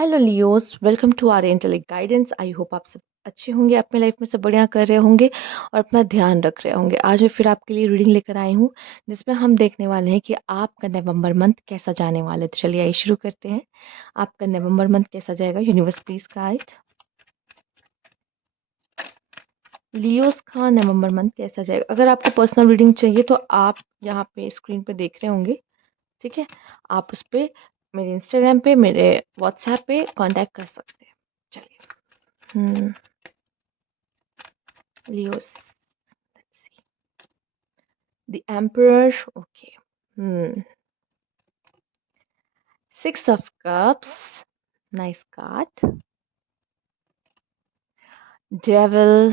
Hello लियोस, welcome to our intellect guidance. I hope आप सब अच्छे होंगे, अपने लाइफ में सब बढ़िया कर रहे होंगे और अपना ध्यान रख रहे होंगे। आज मैं फिर आपके लिए रीडिंग लेकर आई हूँ, जिसमें हम देखने वाले हैं कि आपका नवंबर मंथ कैसा जाने वाला है। तो चलिए आइए शुरू करते हैं। आपका नवंबर मंथ कैसा जाएगा? Universe please guide. लियोस का नवंबर मंथ कैसा जाएगा? अगर आपको पर्सनल रीडिंग चाहिए तो आप यहाँ पे स्क्रीन पे देख रहे होंगे, ठीक है। आप उस पर मेरे इंस्टाग्राम पे, मेरे व्हाट्सएप पे कांटेक्ट कर सकते हैं। चलिए। Leos. Let's see. The Emperor. Okay. Hmm. Six of Cups. Nice card. Devil.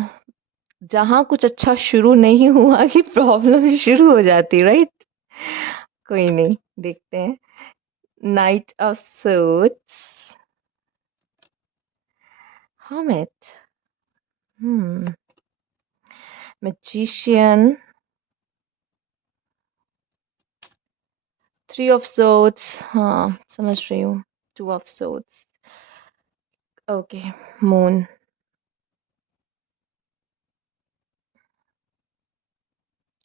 जहाँ कुछ अच्छा शुरू नहीं हुआ कि प्रॉब्लम शुरू हो जाती, राइट? कोई नहीं, देखते हैं। Night of suits. Hermit. Hmm. Magician. Three of Swords. हाँ, समझ रही हूँ. Two of Swords. Okay. Moon.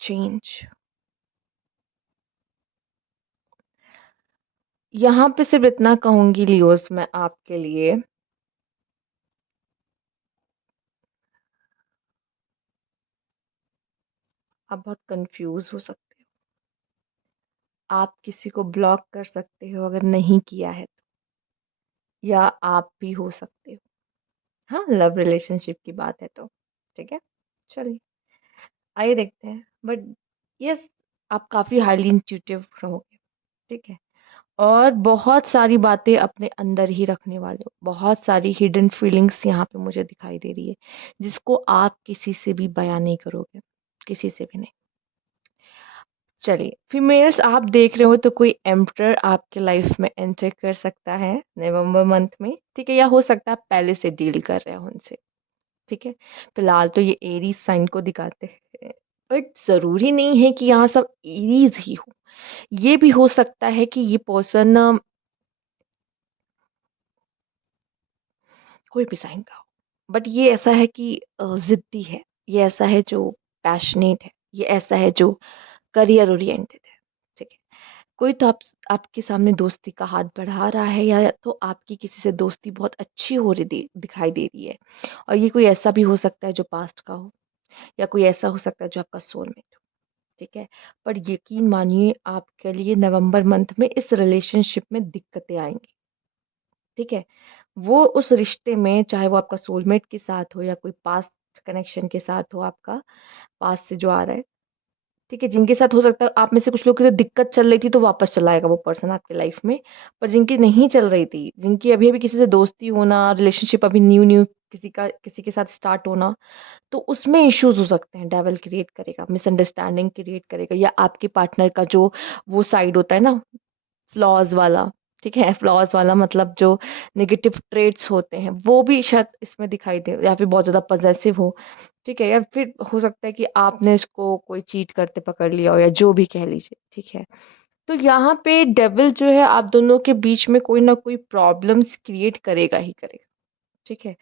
Change. यहाँ पे सिर्फ इतना कहूंगी लियोस मैं आपके लिए, आप बहुत कंफ्यूज हो सकते हो। आप किसी को ब्लॉक कर सकते हो अगर नहीं किया है तो, या आप भी हो सकते हो। हाँ, लव रिलेशनशिप की बात है तो ठीक है। चलिए आइए देखते हैं। बट यस, आप काफी हाईली इंट्यूटिव रहोगे, ठीक है। और बहुत सारी बातें अपने अंदर ही रखने वाले हो। बहुत सारी हिडन फीलिंग्स यहाँ पे मुझे दिखाई दे रही है, जिसको आप किसी से भी बयान नहीं करोगे, किसी से भी नहीं। चलिए, फीमेल्स आप देख रहे हो तो कोई एम्परर आपके लाइफ में एंटर कर सकता है नवंबर मंथ में, ठीक है। या हो सकता है आप पहले से डील कर रहे हो उनसे, ठीक है। फिलहाल तो ये एरीज साइन को दिखाते हैं, बट जरूरी नहीं है कि यहाँ सब एरीज ही हो। ये भी हो सकता है कि ये पर्सन कोई भी साइन का हो, बट ये ऐसा है कि जिद्दी है, ये ऐसा है जो पैशनेट है, ये ऐसा है जो करियर ओरिएंटेड है, ठीक है। कोई तो आपके सामने दोस्ती का हाथ बढ़ा रहा है, या तो आपकी किसी से दोस्ती बहुत अच्छी हो रही दिखाई दे रही है। और ये कोई ऐसा भी हो सकता है जो पास्ट का हो, या कोई ऐसा हो सकता है जो आपका सोलमेट हो, ठीक है। पर यकीन मानिए आपके लिए नवंबर मंथ में इस रिलेशनशिप में दिक्कतें आएंगी, ठीक है। वो उस रिश्ते में, चाहे वो आपका सोलमेट के साथ हो या कोई पास्ट कनेक्शन के साथ हो, आपका पास्ट से जो आ रहा है, ठीक है। जिनके साथ हो सकता है आप में से कुछ लोग की तो दिक्कत चल रही थी तो वापस चला आएगा वो पर्सन आपके लाइफ में। पर जिनकी नहीं चल रही थी, जिनकी अभी अभी किसी से दोस्ती होना, रिलेशनशिप अभी न्यू न्यू किसी के साथ स्टार्ट होना, तो उसमें इश्यूज हो सकते हैं। डेवल क्रिएट करेगा, मिसअंडरस्टैंडिंग क्रिएट करेगा, या आपके पार्टनर का जो वो साइड होता है ना, फ्लॉज वाला, ठीक है। फ्लॉज वाला मतलब जो नेगेटिव ट्रेट्स होते हैं वो भी शायद इसमें दिखाई दे, या फिर बहुत ज्यादा पजेसिव हो, ठीक है। या फिर हो सकता है कि आपने इसको कोई चीट करते पकड़ लिया हो, या जो भी कह लीजिए, ठीक है। तो यहाँ पे डेविल जो है आप दोनों के बीच में कोई ना कोई प्रॉब्लम्स क्रिएट करेगा ही करेगा, ठीक है।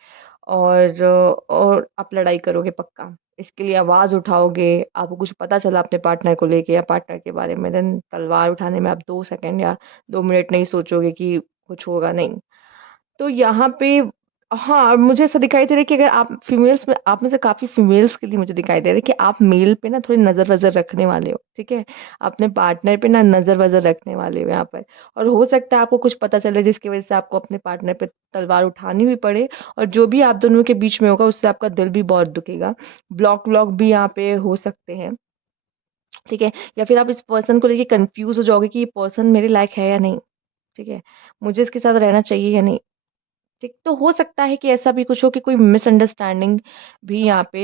और आप लड़ाई करोगे पक्का, इसके लिए आवाज उठाओगे। आपको कुछ पता चला अपने पार्टनर को लेके या पार्टनर के बारे में, देन तलवार उठाने में आप 2 सेकंड या 2 मिनट नहीं सोचोगे कि कुछ होगा, नहीं। तो यहाँ पे हाँ, मुझे ऐसा दिखाई दे रहा है कि अगर आप फीमेल्स में, आप में से काफी फीमेल्स के लिए मुझे दिखाई दे रहा है कि आप मेल पे ना थोड़ी नजर वजर रखने वाले हो, ठीक है। अपने पार्टनर पे ना नजर वजर रखने वाले हो यहाँ पर। और हो सकता है आपको कुछ पता चले जिसकी वजह से आपको अपने पार्टनर पे तलवार उठानी भी पड़े। और जो भी आप दोनों के बीच में होगा उससे आपका दिल भी बहुत दुखेगा। ब्लॉक व्लॉक भी यहाँ पे हो सकते हैं, ठीक है। या फिर आप इस पर्सन को लेके कंफ्यूज हो जाओगे कि ये पर्सन मेरे लायक है या नहीं, ठीक है। मुझे इसके साथ रहना चाहिए या नहीं, ठीक। तो हो सकता है कि ऐसा भी कुछ हो कि कोई मिसअंडरस्टैंडिंग भी यहाँ पे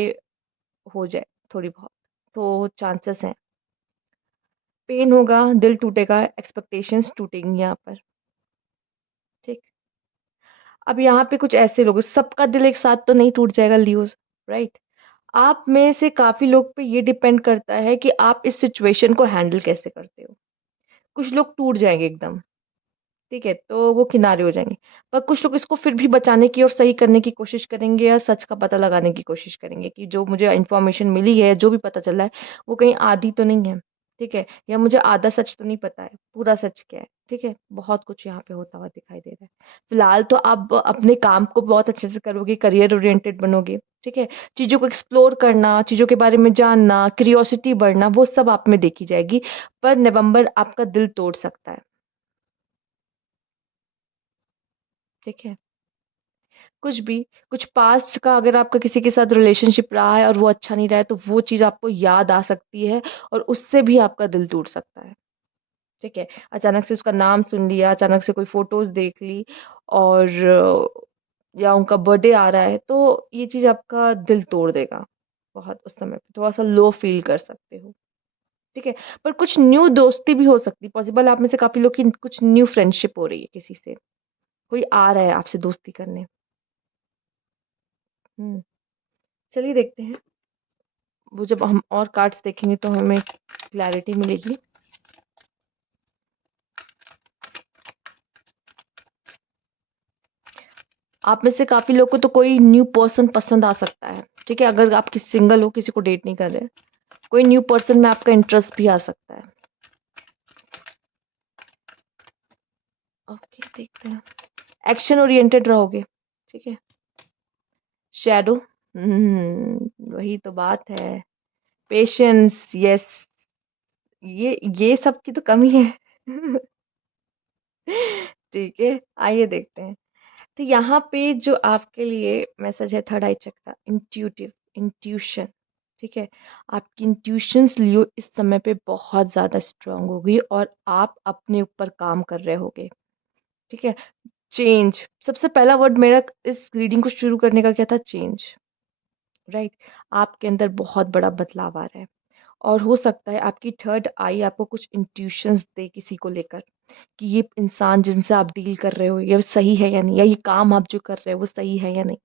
हो जाए थोड़ी बहुत, तो चांसेस हैं। पेन होगा, दिल टूटेगा, एक्सपेक्टेशंस टूटेंगी यहाँ पर, ठीक। अब यहाँ पे कुछ ऐसे लोग, सबका दिल एक साथ तो नहीं टूट जाएगा लियोस, राइट। आप में से काफी लोग पे ये डिपेंड करता है कि आप इस सिचुएशन को हैंडल कैसे करते हो। कुछ लोग टूट जाएंगे एकदम, ठीक है, तो वो किनारे हो जाएँगे। पर कुछ लोग इसको फिर भी बचाने की और सही करने की कोशिश करेंगे या सच का पता लगाने की कोशिश करेंगे कि जो मुझे इन्फॉर्मेशन मिली है, जो भी पता चला है, वो कहीं आधी तो नहीं है, ठीक है? या मुझे आधा सच तो नहीं पता है, पूरा सच क्या है, ठीक है? बहुत कुछ यहाँ पे होता हुआ दिखाई दे रहा है। फिलहाल तो आप अपने काम को बहुत अच्छे से करोगे, करियर ओरिएंटेड बनोगे, ठीक है? चीज़ों को एक्सप्लोर करना, चीज़ों के बारे में जानना, क्यूरियोसिटी बढ़ना, वो सब आप में देखी जाएगी। पर नवंबर आपका दिल तोड़ सकता है, ठीक है? कुछ भी, कुछ पास्ट का अगर आपका किसी के साथ रिलेशनशिप रहा है और वो अच्छा नहीं रहा है, तो वो चीज़ आपको याद आ सकती है और उससे भी आपका दिल टूट सकता है, ठीक है? अचानक से उसका नाम सुन लिया, अचानक से कोई फ़ोटोज़ देख ली और या उनका बर्थडे आ रहा है, तो ये चीज़ आपका दिल तोड़ देगा, बहुत उस समय पे थोड़ा-सा लो फ़ील कर सकते हो, ठीक है? पर कुछ न्यू दोस्ती भी हो सकती है, पॉसिबल आप में से काफ़ी लोग की कुछ न्यू फ्रेंडशिप हो रही है किसी से, कोई आ रहा है आपसे दोस्ती करने। हुँ, चलिए देखते हैं। वो जब हम और कार्ड्स देखेंगे तो हमें क्लैरिटी मिलेगी। आप में से काफ़ी लोग को तो कोई न्यू पर्सन पसंद आ सकता है, ठीक है? अगर आप किसी सिंगल हो, किसी को डेट नहीं कर रहे, कोई न्यू पर्सन में आपका इंटरेस्ट भी आ सकता है। ओके, देखते हैं। एक्शन ओरिएंटेड रहोगे, ठीक है? शैडो वही तो बात है। पेशेंस, यस, ये सब की तो कमी है। ठीक है, आइए देखते हैं। तो यहाँ पे जो आपके लिए मैसेज है थर्ड आई चक्रा, इंट्यूटिव, इंट्यूशन, ठीक है? आपकी इंट्यूशंस लियो इस समय पे बहुत ज़्यादा स्ट्रांग होगी और आप अपने ऊपर काम कर रहे होगे, ठीक है? चेंज, सबसे पहला वर्ड मेरा इस रीडिंग को शुरू करने का क्या था? Change, right? आपके अंदर बहुत बड़ा बदलाव आ रहा है और हो सकता है आपकी थर्ड आई आपको कुछ इंट्यूशंस दे किसी को लेकर कि ये इंसान जिनसे आप डील कर रहे हो ये सही है या नहीं, या ये काम आप जो कर रहे हो वो सही है या नहीं।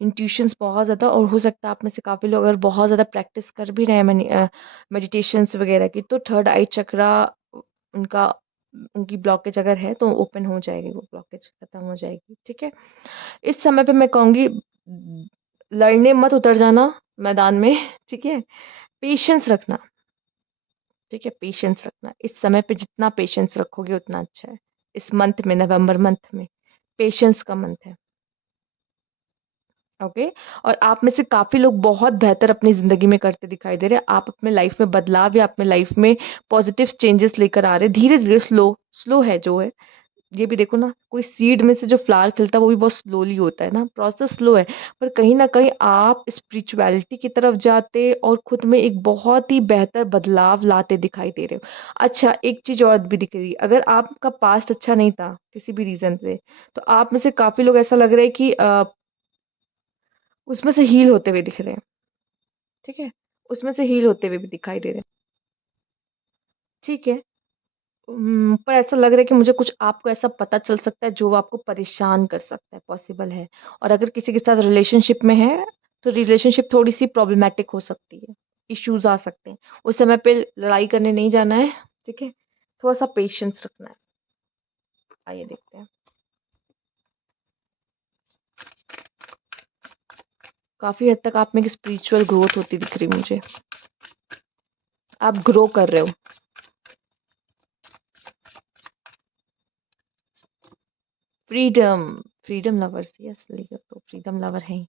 इंट्यूशंस बहुत ज़्यादा, और हो सकता है आप में से काफ़ी लोग अगर बहुत ज़्यादा प्रैक्टिस कर भी रहे हैं मेडिटेशंस वगैरह की, तो थर्ड आई चक्रा उनका उनकी ब्लॉकेज अगर है तो ओपन हो जाएगी, वो ब्लॉकेज खत्म हो जाएगी, ठीक है? इस समय पे मैं कहूँगी लड़ने मत उतर जाना मैदान में, ठीक है? पेशेंस रखना, ठीक है? पेशेंस रखना। इस समय पे जितना पेशेंस रखोगे उतना अच्छा है। इस मंथ में, नवंबर मंथ में, पेशेंस का मंथ है, ओके? और आप में से काफ़ी लोग बहुत बेहतर अपनी ज़िंदगी में करते दिखाई दे रहे हैं। आप अपने लाइफ़ में बदलाव या अपने लाइफ़ में पॉज़िटिव चेंजेस लेकर आ रहे हैं। धीरे-धीरे स्लो है जो है, ये भी देखो ना, कोई सीड में से जो फ्लावर खिलता है वो भी बहुत स्लोली होता है ना, प्रोसेस स्लो है। पर कहीं न कहीं आप स्पिरिचुअलिटी की तरफ जाते और खुद में एक बहुत ही बेहतर बदलाव लाते दिखाई दे रहे हो। अच्छा, एक चीज़ और भी दिख रही है, अगर आपका पास्ट अच्छा नहीं था किसी भी रीज़न से, तो आप में से काफ़ी लोग ऐसा लग रहा है कि उसमें से हील होते हुए दिख रहे हैं, ठीक है? उसमें से हील होते हुए भी दिखाई दे रहे हैं, ठीक है? पर ऐसा लग रहा है कि मुझे कुछ आपको ऐसा पता चल सकता है जो आपको परेशान कर सकता है, पॉसिबल है। और अगर किसी के साथ रिलेशनशिप में है, तो रिलेशनशिप थोड़ी-सी प्रॉब्लमैटिक हो सकती है, इश्यूज़ आ सकते हैं। उस समय पे लड़ाई करने नहीं जाना है, ठीक है? थोड़ा-सा पेशेंस रखना है। आइए देखते हैं। काफ़ी हद तक आप में एक स्पिरिचुअल ग्रोथ होती दिख रही है मुझे। आप ग्रो कर रहे हो। फ्रीडम, फ्रीडम लवर्स, यस, लियो तो फ्रीडम लवर हैं।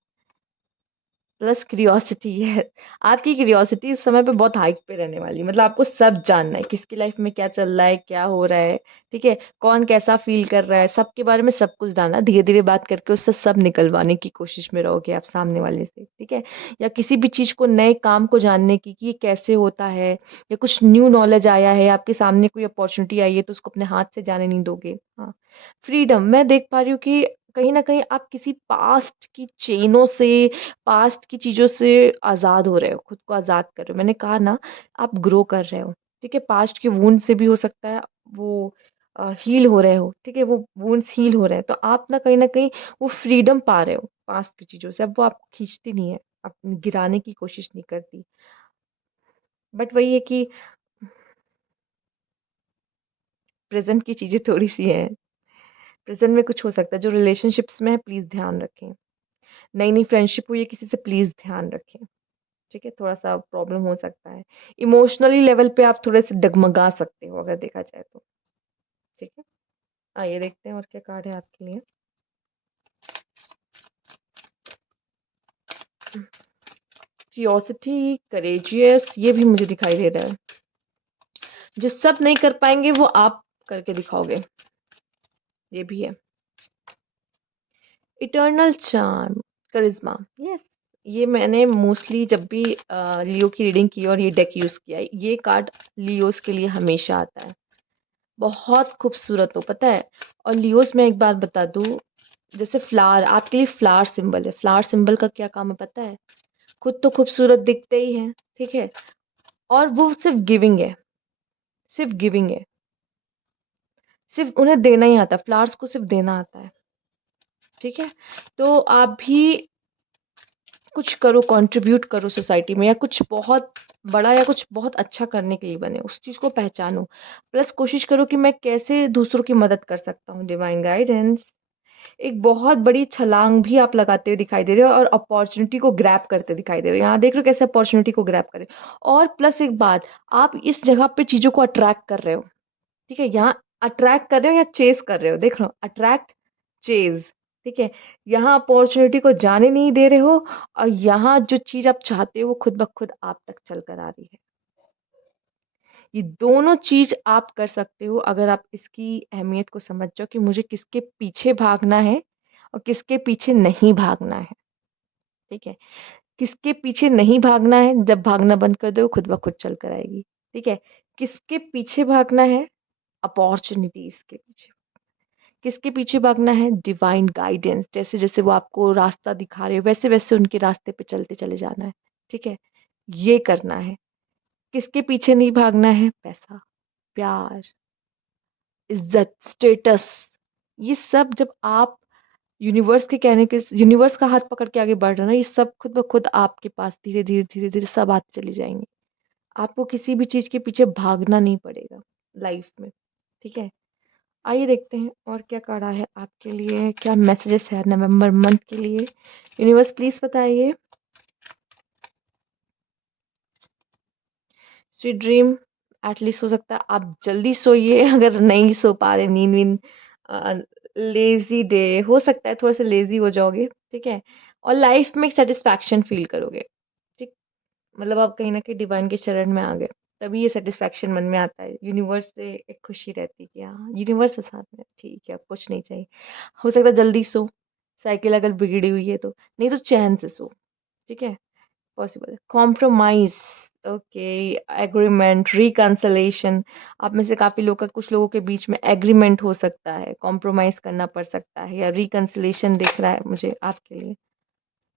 प्लस क्यूरियोसिटी है। आपकी क्यूरियोसिटी इस समय पे बहुत हाइक पे रहने वाली है, मतलब आपको सब जानना है, किसकी लाइफ में क्या चल रहा है, क्या हो रहा है, ठीक है? कौन कैसा फील कर रहा है, सबके बारे में सब कुछ जानना। धीरे-धीरे बात करके उससे सब निकलवाने की कोशिश में रहोगे आप सामने वाले से, ठीक है? या किसी भी चीज़ को, नए काम को जानने की कि ये कैसे होता है, या कुछ न्यू नॉलेज आया है, आपके सामने कोई अपॉर्च्युनिटी आई है तो उसको अपने हाथ से जाने नहीं दोगे। हाँ, फ्रीडम, मैं देख पा रही हूँ कि कहीं न कहीं आप किसी पास्ट की चेनों से, पास्ट की चीज़ों से आज़ाद हो रहे हो, खुद को आज़ाद कर रहे हो। मैंने कहा ना, आप ग्रो कर रहे हो, ठीक है? पास्ट के वुंड से भी हो सकता है वो हील हो रहे हो, ठीक है? वो वुंड्स हील हो रहे हैं, तो आप ना कहीं न कहीं वो फ्रीडम पा रहे हो पास्ट की चीज़ों से, अब वो आपको खींचती नहीं है, आप गिराने की कोशिश नहीं करती। बट वही है कि प्रेज़ेंट की चीज़ें थोड़ी-सी हैं, प्रेजेंट में कुछ हो सकता है। जो रिलेशनशिप्स में है प्लीज़ ध्यान रखें। नई-नई फ्रेंडशिप हुई है किसी से, प्लीज़ ध्यान रखें। ठीक है? थोड़ा-सा प्रॉब्लम हो सकता है। इमोशनली लेवल पे आप थोड़े-से डगमगा सकते हो अगर देखा जाए तो। ठीक है? आइए देखते हैं और क्या कार्ड है आपके लिए। क्यूरियोसिटी, करेजियस, ये भी मुझे दिखाई दे रहा है। जो सब नहीं कर पाएँगे वो आप करके दिखाओगे, ये भी है। इटर्नल चार्म, करिश्मा, यस। ये मैंने मोस्टली जब भी लियो की रीडिंग की और ये डेक यूज़ किया है, ये कार्ड लियोज़ के लिए हमेशा आता है। बहुत खूबसूरत हो, पता है? और लियोज़ में एक बात बता दूँ, जैसे फ्लावर आपके लिए फ्लावर सिंबल है। फ्लावर सिंबल का क्या काम है पता है? खुद तो खूबसूरत दिखते ही हैं, ठीक है? और वो सिर्फ़ गिविंग है, सिर्फ़ गिविंग है। सिर्फ़ उन्हें देना ही आता है, फ्लावर्स को सिर्फ़ देना आता है, ठीक है? तो आप भी कुछ करो, कंट्रीब्यूट करो सोसाइटी में, या कुछ बहुत बड़ा या कुछ बहुत अच्छा करने के लिए बने, उस चीज़ को पहचानो। प्लस कोशिश करो कि मैं कैसे दूसरों की मदद कर सकता हूँ, डिवाइन गाइडेंस। एक बहुत बड़ी छलांग भी आप लगाते हुए दिखाई दे रहे हो और अपॉर्च्युनिटी को ग्रैब करते दिखाई दे रहे हो। यहाँ देख रहे हो कैसे अपॉर्च्युनिटी को ग्रैब करें। और प्लस एक बात, आप इस जगह पे चीज़ों को अट्रैक्ट कर रहे हो, ठीक है? यहाँ अट्रैक्ट कर रहे हो या चेज़ कर रहे हो, देख रहे हो? अट्रैक्ट, चेज़, ठीक है? यहाँ अपॉर्च्युनिटी को जाने नहीं दे रहे हो और यहाँ जो चीज़ आप चाहते हो वो खुद ब खुद आप तक चल कर आ रही है। ये दोनों चीज़ आप कर सकते हो अगर आप इसकी अहमियत को समझ जाओ कि मुझे किसके पीछे भागना है और किसके पीछे नहीं भागना है, ठीक है? किसके पीछे नहीं भागना है, जब भागना बंद कर दो खुद ब खुद चल कर आएगी, ठीक है? किसके पीछे भागना है? अपॉर्च्युनिटीज़ के पीछे। किसके पीछे भागना है? डिवाइन गाइडेंस, जैसे-जैसे वो आपको रास्ता दिखा रहे हो, वैसे-वैसे उनके रास्ते पे चलते चले जाना है, ठीक है? ये करना है। किसके पीछे नहीं भागना है? पैसा, प्यार, इज़्ज़त, स्टेटस, ये सब जब आप यूनिवर्स का हाथ पकड़ के आगे बढ़ रहे हो ना, ये सब खुद ब खुद आपके पास धीरे-धीरे, धीरे-धीरे सब आती चली जाएँगी। आपको किसी भी चीज़ के पीछे भागना नहीं पड़ेगा लाइफ़ में, ठीक है? आइए देखते हैं और क्या काढ़ा है आपके लिए, क्या मैसेजेस है नवंबर मंथ के लिए। यूनिवर्स प्लीज़ बताइए। स्वीट ड्रीम, एटलीस्ट हो सकता है आप जल्दी सोइए अगर नहीं सो पा रहे, नींद-वींद लेज़ी डे हो सकता है, थोड़ा-सा लेज़ी हो जाओगे, ठीक है? और लाइफ़ में सैटिस्फैक्शन फ़ील करोगे, ठीक? मतलब आप कहीं न कहीं डिवाइन के शरण में आ गए, तभी ये सैटिस्फैक्शन मन में आता है। यूनिवर्स से एक खुशी रहती है कि हाँ, यूनिवर्स है साथ में, ठीक है, अब कुछ नहीं चाहिए। हो सकता है जल्दी सो, साइकिल अगर बिगड़ी हुई है तो, नहीं तो चैन से सो, ठीक है? पॉसिबल है। कॉम्प्रोमाइज़, ओके, एग्रीमेंट, रिकन्सिलिएशन, आप में से काफ़ी लोग का कुछ लोगों के बीच में एग्रीमेंट हो सकता है, कॉम्प्रोमाइज़ करना पड़ सकता है, या रिकन्सिलिएशन दिख रहा है मुझे आपके लिए।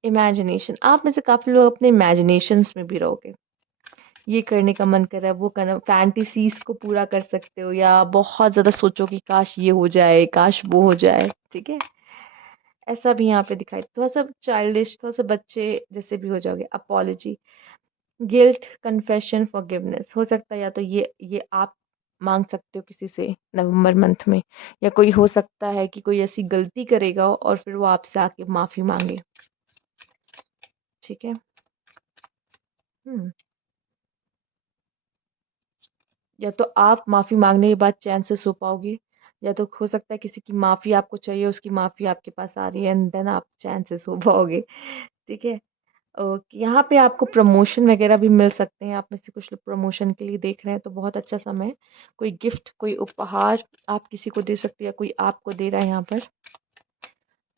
इमेजिनेशन, आप में से काफ़ी लोग अपने इमेजिनेशंस में भी रहोगे। ये करने का मन कर रहा है, वो करना, फैंटेसीज़ को पूरा कर सकते हो, या बहुत ज़्यादा सोचो कि काश ये हो जाए, काश वो हो जाए, ठीक है? ऐसा भी यहाँ पे दिखाई, थोड़ा-सा चाइल्डिश, थोड़ा-सा बच्चे जैसे भी हो जाओगे। अपॉलजी, गिल्ट, कन्फेशन, फॉरगिवनेस, हो सकता है या तो ये आप माँग सकते हो किसी से नवंबर मंथ में, या कोई हो सकता है कि कोई ऐसी गलती करेगा और फिर वो आपसे आके माफ़ी माँगे, ठीक है? हुँ। या तो आप माफ़ी माँगने के बाद चैन से सो पाओगे, या तो हो सकता है किसी की माफ़ी आपको चाहिए, उसकी माफ़ी आपके पास आ रही है एंड देन आप चैन से सो पाओगे, ठीक है? यहाँ पे आपको प्रमोशन वग़ैरह भी मिल सकते हैं, आप में से कुछ लोग प्रमोशन के लिए देख रहे हैं, तो बहुत अच्छा समय है। कोई गिफ्ट, कोई उपहार आप किसी को दे सकते हो या कोई आपको दे रहा है यहाँ पर।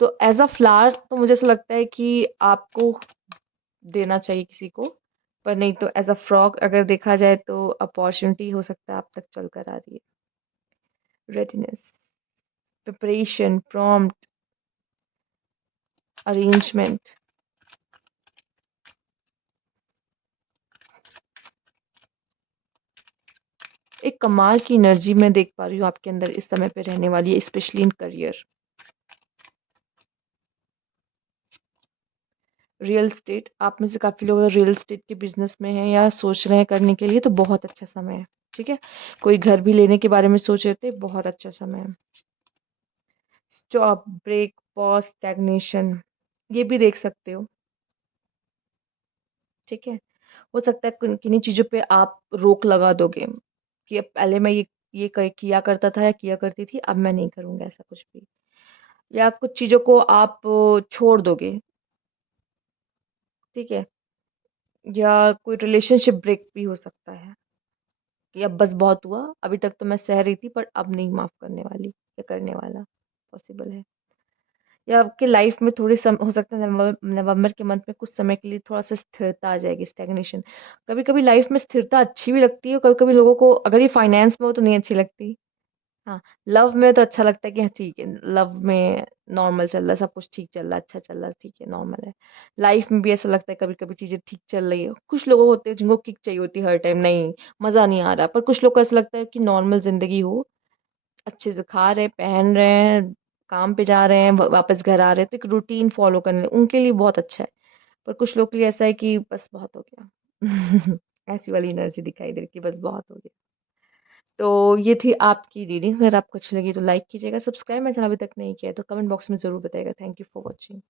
तो एज़ अ फ्लावर तो मुझे ऐसा लगता है कि आपको देना चाहिए किसी को, पर नहीं तो एज़ अ फ्रॉग अगर देखा जाए तो अपॉर्च्युनिटी हो सकता है आप तक चल कर आ रही है। रेडीनेस, प्रिपरेशन, प्रॉम्प्ट, अरेंजमेंट, एक कमाल की एनर्जी मैं देख पा रही हूँ आपके अंदर इस समय पे रहने वाली है, specially in career. Real estate, आप में से काफ़ी लोग अगर रियल एस्टेट के बिज़नेस में हैं या सोच रहे हैं करने के लिए, तो बहुत अच्छा समय है, ठीक है? कोई घर भी लेने के बारे में सोच रहे थे, बहुत अच्छा समय है। स्टॉप, ब्रेक, पॉज, स्टैग्नेशन, ये भी देख सकते हो। ठीक है, हो सकता है किन्हीं चीजों पे आप रोक लगा दोगे कि अब पहले मैं ये किया करता था या किया करती थी, अब मैं नहीं करूंगा ऐसा कुछ भी। या कुछ चीजों को आप छोड़ दोगे। ठीक है, या कोई रिलेशनशिप ब्रेक भी हो सकता है कि अब बस बहुत हुआ, अभी तक तो मैं सह रही थी पर अब नहीं माफ करने वाली या करने वाला, पॉसिबल है। या आपके लाइफ में हो सकता है नवंबर के मंथ में कुछ समय के लिए थोड़ा सा स्थिरता आ जाएगी, स्टैग्नेशन। कभी कभी लाइफ में स्थिरता अच्छी भी लगती है, कभी कभी लोगों को अगर ये फाइनेंस में हो तो नहीं अच्छी लगती। हाँ, लव में तो अच्छा लगता है कि हाँ ठीक है, लव में नॉर्मल चल रहा है, सब कुछ ठीक चल रहा है, अच्छा चल रहा है, ठीक है, नॉर्मल है। लाइफ में भी ऐसा लगता है कभी कभी चीजें ठीक चल रही है। कुछ लोग होते हैं जिनको किक चाहिए होती है हर टाइम, नहीं मजा नहीं आ रहा, पर कुछ लोग को ऐसा लगता है कि नॉर्मल जिंदगी हो, अच्छे से खा रहे, पहन रहे हैं, काम पे जा रहे हैं, वापस घर आ रहे हैं, तो एक रूटीन फॉलो करने उनके लिए बहुत अच्छा है। पर कुछ लोग के लिए ऐसा है कि बस बहुत हो गया। ऐसी वाली एनर्जी दिखाई दे रही कि बस बहुत हो गया। तो ये थी आपकी रीडिंग। अगर आपको अच्छी लगी तो लाइक कीजिएगा, सब्सक्राइब मेरा चैनल अभी तक नहीं किया है तो कमेंट बॉक्स में जरूर बताइएगा। Thank you for watching.